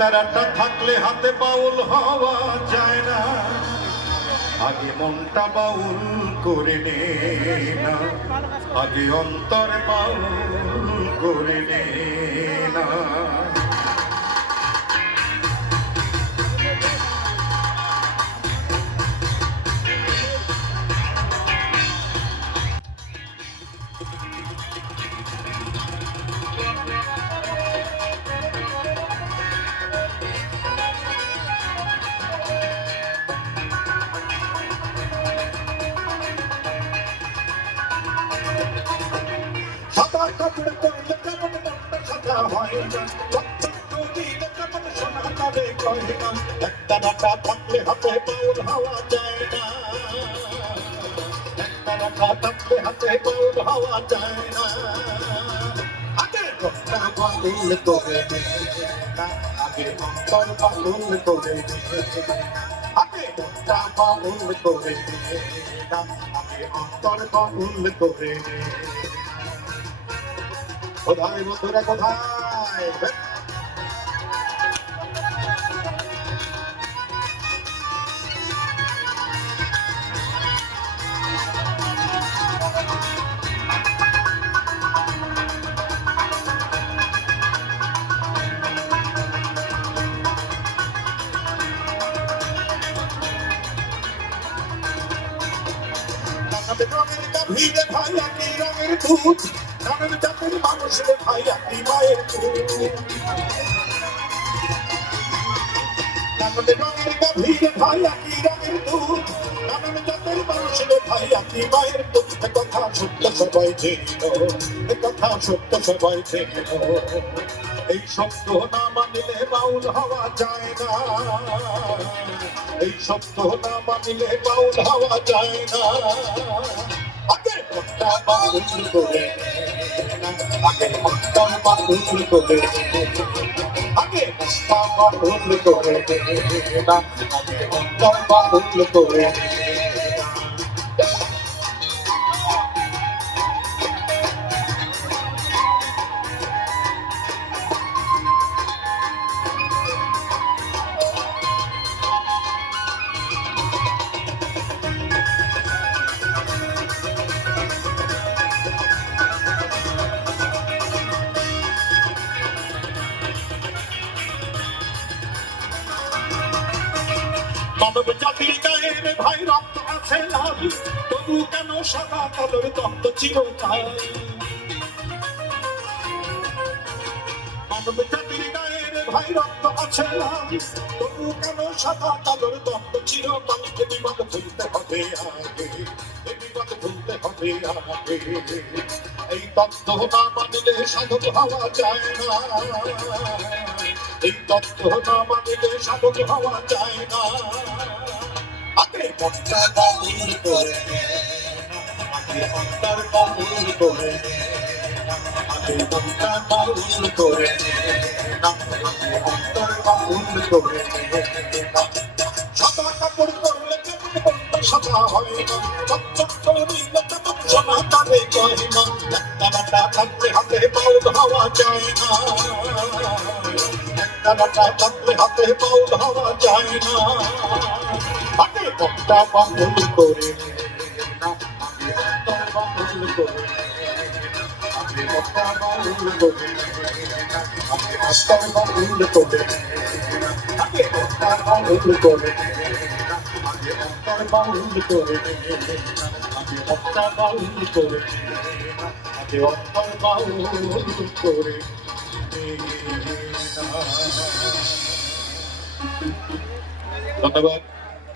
তারাটা থাকলে হাতে বাউল হওয়া যায় না, আগে মনটা বাউল করে নে না, আগে অন্তর বাউল করে নে না। সাদা কাপড় পরলে কেমন মনটা সাদা হয় না, চকচক দিলে কেমন সোনা কাঁদে কয় না, একটা রাখা থাকলে হাতে বাউল হওয়া যায় না, একটা রাখা থাকলে হাতে বাউল হওয়া যায় না। আগে মনটা বাউল করে নে না, আগে অন্তর বাউল করে নে, আগে মনটা বাউল করে নে না, আগে অন্তর বাউল করে নে। কোথায় বন্ধুরা কোথায়? রঙের গাভীরে ভাই একই রঙের দুধ, নানান জাতের মানুষের ভাই একই মায়ের দুধ। নানান রঙের গাভীরে ভাই একই রঙের দুধ, নানান জাতের মানুষের ভাই একই মায়ের দুধ। কথা সত্য সবাই জেনো, কথা সত্য সবাই জেনো, এই শব্দ না মানিলে বাউল হওয়া যায় না, এই শব্দ না মানিলে বাউল হওয়া যায় না। আগে মনটা বাউল করে না, আগে অন্তর বাউল করে, আগে মনটা বাউল করে না, আগে অন্তর বাউল করে। মানব জাতির গায়ের ভাই রক্ত আছে লাল, তবু কেন সাদা কালোর দ্বন্দ্ব চিরকাল। মানব জাতির গায়ের ভাই রক্ত আছে লাল, তবু কেন সাদা কালোর দ্বন্দ্ব চিরকাল। এ বিবাদ ভুলতে হবে আগে, এ বিবাদ ভুলতে হবে আগে, এই তত্ত্ব না মানিলে সাধক হওয়া যায় না, এই তত্ত্ব না মানিলে সাধক হওয়া যায় না। আগে মনটা বাউল করে নে না, আগে অন্তর বাউল করে নে না, আগে মনটা বাউল করে নে না, আগে অন্তর বাউল করে নে না। সাদা কাপড় পরলে কেমন মনটা সাদা হয় না, চকচক দিলে কেমন সোনা কাঁদে কয় না, একটা রাখা থাকলে হাতে বাউল হওয়া যায় না, একটা রাখা থাকলে হাতে বাউল হওয়া যায় না। আগে মনটা বাউল করে না, আগে অন্তর বাউল করে, আগে মনটা বাউল করে না, আগে অন্তর বাউল করে, আগে মনটা বাউল করে না, আগে অন্তর বাউল করে, আগে মনটা বাউল করে না, আগে অন্তর বাউল করে। ধন্যবাদ।